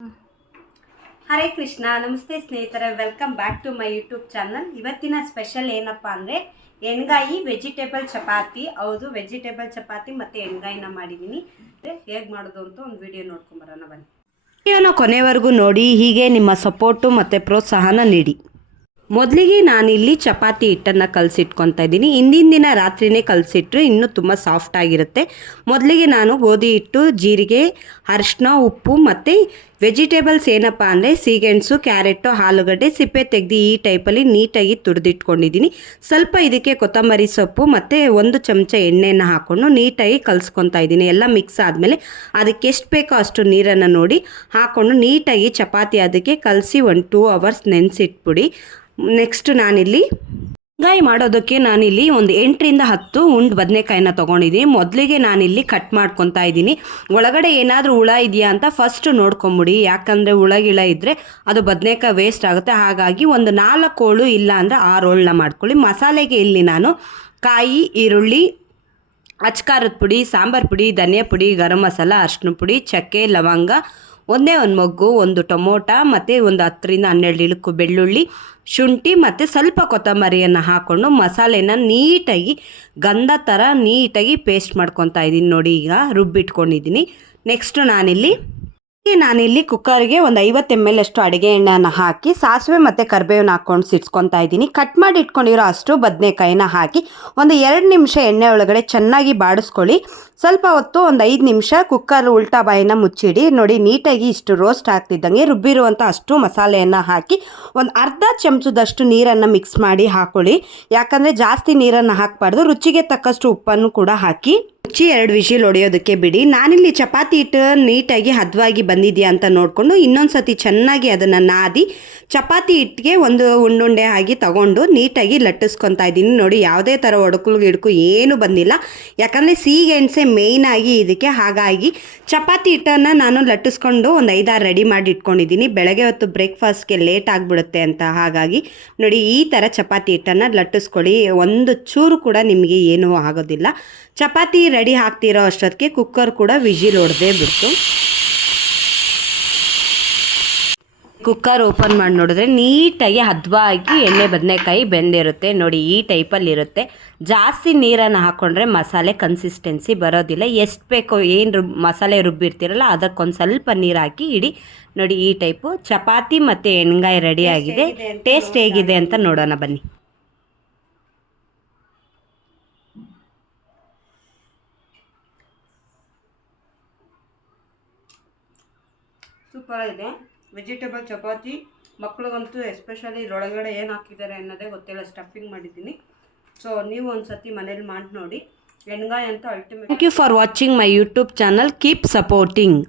ಹರೇ ಕೃಷ್ಣ. ನಮಸ್ತೆ ಸ್ನೇಹಿತರೆ, welcome back to my YouTube channel. ಇವತ್ತಿನ ಸ್ಪೆಷಲ್ ಏನಪ್ಪ ಅಂದರೆ ಎಣ್ಗಾಯಿ ವೆಜಿಟೇಬಲ್ ಚಪಾತಿ. ಹೌದು, ವೆಜಿಟೇಬಲ್ ಚಪಾತಿ ಮತ್ತು ಎಣ್ಗಾಯಿನ ಮಾಡಿದ್ದೀನಿ. ಹೇಗೆ ಮಾಡೋದು ಅಂತ ಒಂದು ವಿಡಿಯೋ ನೋಡ್ಕೊಂಬರೋಣ ಬನ್ನಿ. ವಿಡಿಯೋನ ಕೊನೆವರೆಗೂ ನೋಡಿ, ಹೀಗೆ ನಿಮ್ಮ ಸಪೋರ್ಟು ಮತ್ತು ಪ್ರೋತ್ಸಾಹನ ನೀಡಿ. ಮೊದಲಿಗೆ ನಾನಿಲ್ಲಿ ಚಪಾತಿ ಹಿಟ್ಟನ್ನು ಕಲಸಿಟ್ಕೊತಾ ಇದ್ದೀನಿ. ಹಿಂದಿನ ದಿನ ರಾತ್ರಿನೇ ಕಲಸಿಟ್ರೆ ಇನ್ನೂ ತುಂಬ ಸಾಫ್ಟ್ ಆಗಿರುತ್ತೆ. ಮೊದಲಿಗೆ ನಾನು ಗೋಧಿ ಹಿಟ್ಟು, ಜೀರಿಗೆ, ಅರಿಶಿನ, ಉಪ್ಪು ಮತ್ತು ವೆಜಿಟೇಬಲ್ಸ್ ಏನಪ್ಪ ಅಂದರೆ ಸೀಗೆಣಸು, ಕ್ಯಾರೆಟು, ಆಲೂಗಡ್ಡೆ ಸಿಪ್ಪೆ ತೆಗೆದು ಈ ಟೈಪಲ್ಲಿ ನೀಟಾಗಿ ತುರಿದಿಟ್ಕೊಂಡಿದ್ದೀನಿ. ಸ್ವಲ್ಪ ಇದಕ್ಕೆ ಕೊತ್ತಂಬರಿ ಸೊಪ್ಪು ಮತ್ತು 1 ಚಮಚ ಎಣ್ಣೆಯನ್ನು ಹಾಕ್ಕೊಂಡು ನೀಟಾಗಿ ಕಲಿಸ್ಕೊತಾ ಇದ್ದೀನಿ. ಎಲ್ಲ ಮಿಕ್ಸ್ ಆದಮೇಲೆ ಅದಕ್ಕೆ ಎಷ್ಟು ಬೇಕೋ ಅಷ್ಟು ನೀರನ್ನು ನೋಡಿ ಹಾಕ್ಕೊಂಡು ನೀಟಾಗಿ ಚಪಾತಿ ಅದಕ್ಕೆ ಕಲಸಿ 1-2 ಅವರ್ಸ್ ನೆನೆಸಿಟ್ಬಿಡಿ. ನೆಕ್ಸ್ಟ್ ನಾನಿಲ್ಲಿ ಎಣ್ಗಾಯಿ ಮಾಡೋದಕ್ಕೆ ನಾನಿಲ್ಲಿ ಒಂದು 8ರಿಂದ 10 ಉಂಡು ಬದನೆಕಾಯಿನ ತೊಗೊಂಡಿದ್ದೀನಿ. ಮೊದಲಿಗೆ ನಾನಿಲ್ಲಿ ಕಟ್ ಮಾಡ್ಕೊತಾ ಇದ್ದೀನಿ. ಒಳಗಡೆ ಏನಾದರೂ ಹುಳ ಇದೆಯಾ ಅಂತ ಫಸ್ಟ್ ನೋಡ್ಕೊಂಬಿಡಿ, ಯಾಕಂದರೆ ಹುಳಗಿಳ ಇದ್ದರೆ ಅದು ಬದನೆಕಾಯಿ ವೇಸ್ಟ್ ಆಗುತ್ತೆ. ಹಾಗಾಗಿ ಒಂದು 4 ಹೋಳು ಇಲ್ಲ ಅಂದರೆ 6 ಹೋಳನ್ನ ಮಾಡ್ಕೊಳ್ಳಿ. ಮಸಾಲೆಗೆ ಇಲ್ಲಿ ನಾನು ಕಾಯಿ, ಈರುಳ್ಳಿ, ಅಚ್ಕಾರದ ಪುಡಿ, ಸಾಂಬಾರು ಪುಡಿ, ಧನಿಯಾ ಪುಡಿ, ಗರಂ ಮಸಾಲ, ಅರಿಶಿನ ಪುಡಿ, ಚಕ್ಕೆ, ಲವಂಗ, ಒಂದೇ ಒಂದು ಮೊಗ್ಗು, 1 ಟೊಮೊಟ ಮತ್ತು ಒಂದು 10ರಿಂದ 12 ಇಳುಕು ಬೆಳ್ಳುಳ್ಳಿ, ಶುಂಠಿ ಮತ್ತು ಸ್ವಲ್ಪ ಕೊತ್ತಂಬರಿಯನ್ನು ಹಾಕ್ಕೊಂಡು ಮಸಾಲೆನ ನೀಟಾಗಿ ಗಂಧ ಥರ ನೀಟಾಗಿ ಪೇಸ್ಟ್ ಮಾಡ್ಕೊತಾ ಇದ್ದೀನಿ. ನೋಡಿ, ಈಗ ರುಬ್ಬಿಟ್ಕೊಂಡಿದ್ದೀನಿ. ನೆಕ್ಸ್ಟು ನಾನಿಲ್ಲಿ ಕುಕ್ಕರ್ಗೆ ಒಂದು 50 ml ಅಷ್ಟು ಅಡುಗೆ ಎಣ್ಣೆಯನ್ನು ಹಾಕಿ ಸಾಸಿವೆ ಮತ್ತು ಕರಿಬೇವನ್ನ ಹಾಕ್ಕೊಂಡು ಸಿಡ್ಸ್ಕೊತಾ ಇದ್ದೀನಿ. ಕಟ್ ಮಾಡಿ ಇಟ್ಕೊಂಡಿರೋ ಅಷ್ಟು ಬದನೆಕಾಯಿನ ಹಾಕಿ ಒಂದು 2 ನಿಮಿಷ ಎಣ್ಣೆ ಒಳಗಡೆ ಚೆನ್ನಾಗಿ ಬಾಡಿಸ್ಕೊಳ್ಳಿ. ಸ್ವಲ್ಪ ಹೊತ್ತು ಒಂದು 5 ನಿಮಿಷ ಕುಕ್ಕರ್ ಉಲ್ಟಾ ಬಾಯಿನ ಮುಚ್ಚಿಡಿ. ನೋಡಿ, ನೀಟಾಗಿ ಇಷ್ಟು ರೋಸ್ಟ್ ಆಗ್ತಿದ್ದಂಗೆ ರುಬ್ಬಿರುವಂಥ ಅಷ್ಟು ಮಸಾಲೆಯನ್ನು ಹಾಕಿ ಒಂದು ಅರ್ಧ ಚಮಚದಷ್ಟು ನೀರನ್ನು ಮಿಕ್ಸ್ ಮಾಡಿ ಹಾಕ್ಕೊಳ್ಳಿ. ಯಾಕಂದರೆ ಜಾಸ್ತಿ ನೀರನ್ನು ಹಾಕಬಾರ್ದು. ರುಚಿಗೆ ತಕ್ಕಷ್ಟು ಉಪ್ಪನ್ನು ಕೂಡ ಹಾಕಿ ಮುಚ್ಚಿ 2 ವಿಷಿಲ್ ಹೊಡೆಯೋದಕ್ಕೆ ಬಿಡಿ. ನಾನಿಲ್ಲಿ ಚಪಾತಿ ಹಿಟ್ಟು ನೀಟಾಗಿ ಹದವಾಗಿ ಬಂದಿದೆಯಾ ಅಂತ ನೋಡಿಕೊಂಡು ಇನ್ನೊಂದು ಸತಿ ಚೆನ್ನಾಗಿ ಅದನ್ನು ನಾದಿ ಚಪಾತಿ ಹಿಟ್ಟಿಗೆ ಒಂದು ಉಂಡುಂಡೆ ಆಗಿ ತಗೊಂಡು ನೀಟಾಗಿ ಲಟ್ಟಿಸ್ಕೊತಾ ಇದ್ದೀನಿ. ನೋಡಿ, ಯಾವುದೇ ಥರ ಗಿಡಕು ಏನೂ ಬಂದಿಲ್ಲ, ಯಾಕಂದರೆ ಸೀಗೆಣಸೆ ಮೇಯ್ನಾಗಿ ಇದಕ್ಕೆ. ಹಾಗಾಗಿ ಚಪಾತಿ ಹಿಟ್ಟನ್ನು ನಾನು ಲಟ್ಟಿಸ್ಕೊಂಡು ಒಂದು 5-6 ರೆಡಿ ಮಾಡಿ ಇಟ್ಕೊಂಡಿದ್ದೀನಿ. ಬೆಳಗ್ಗೆ ಹೊತ್ತು ಬ್ರೇಕ್ಫಾಸ್ಟ್ಗೆ ಲೇಟ್ ಆಗಿಬಿಡುತ್ತೆ ಅಂತ. ಹಾಗಾಗಿ ನೋಡಿ, ಈ ಥರ ಚಪಾತಿ ಹಿಟ್ಟನ್ನು ಲಟ್ಟಿಸ್ಕೊಳ್ಳಿ. ಒಂದು ಚೂರು ಕೂಡ ನಿಮಗೆ ಏನೂ ಆಗೋದಿಲ್ಲ. ಚಪಾತಿ ರೆಡಿ ಹಾಕ್ತಿರೋ ಅಷ್ಟೊತ್ತಿಗೆ ಕುಕ್ಕರ್ ಕೂಡ ವಿಜಿಲ್ ಹೊಡೆದೇ ಬಿಡ್ತು. ಕುಕ್ಕರ್ ಓಪನ್ ಮಾಡಿ ನೋಡಿದ್ರೆ ನೀಟಾಗಿ ಹದವಾಗಿ ಎಣ್ಣೆ ಬದನೆಕಾಯಿ ಬೆಂದಿರುತ್ತೆ. ನೋಡಿ, ಈ ಟೈಪಲ್ಲಿರುತ್ತೆ. ಜಾಸ್ತಿ ನೀರನ್ನು ಹಾಕ್ಕೊಂಡ್ರೆ ಮಸಾಲೆ ಕನ್ಸಿಸ್ಟೆನ್ಸಿ ಬರೋದಿಲ್ಲ. ಎಷ್ಟು ಬೇಕೋ ಏನು ಮಸಾಲೆ ರುಬ್ಬಿರ್ತೀರಲ್ಲ ಅದಕ್ಕೊಂದು ಸ್ವಲ್ಪ ನೀರು ಹಾಕಿ ಇಡಿ. ನೋಡಿ, ಈ ಟೈಪು ಚಪಾತಿ ಮತ್ತು ಎಣ್ಗಾಯಿ ರೆಡಿ ಆಗಿದೆ. ಟೇಸ್ಟ್ ಹೇಗಿದೆ ಅಂತ ನೋಡೋಣ ಬನ್ನಿ. ಸೂಪರ್ ಇದೆ ವೆಜಿಟೇಬಲ್ ಚಪಾತಿ. ಮಕ್ಳಿಗಂತೂ ಎಸ್ಪೆಷಲಿ ಇದರೊಳಗಡೆ ಏನು ಹಾಕಿದ್ದಾರೆ ಅನ್ನೋದೇ ಗೊತ್ತಿಲ್ಲ. ಸ್ಟಫಿಂಗ್ ಮಾಡಿದ್ದೀನಿ. ಸೊ ನೀವು ಒಂದು ಸತಿ ಮನೇಲಿ ಮಾಡಿ ನೋಡಿ. ಎಣ್ಗಾಯಿ ಅಂತ ultimate. Thank you for watching my YouTube channel. Keep supporting.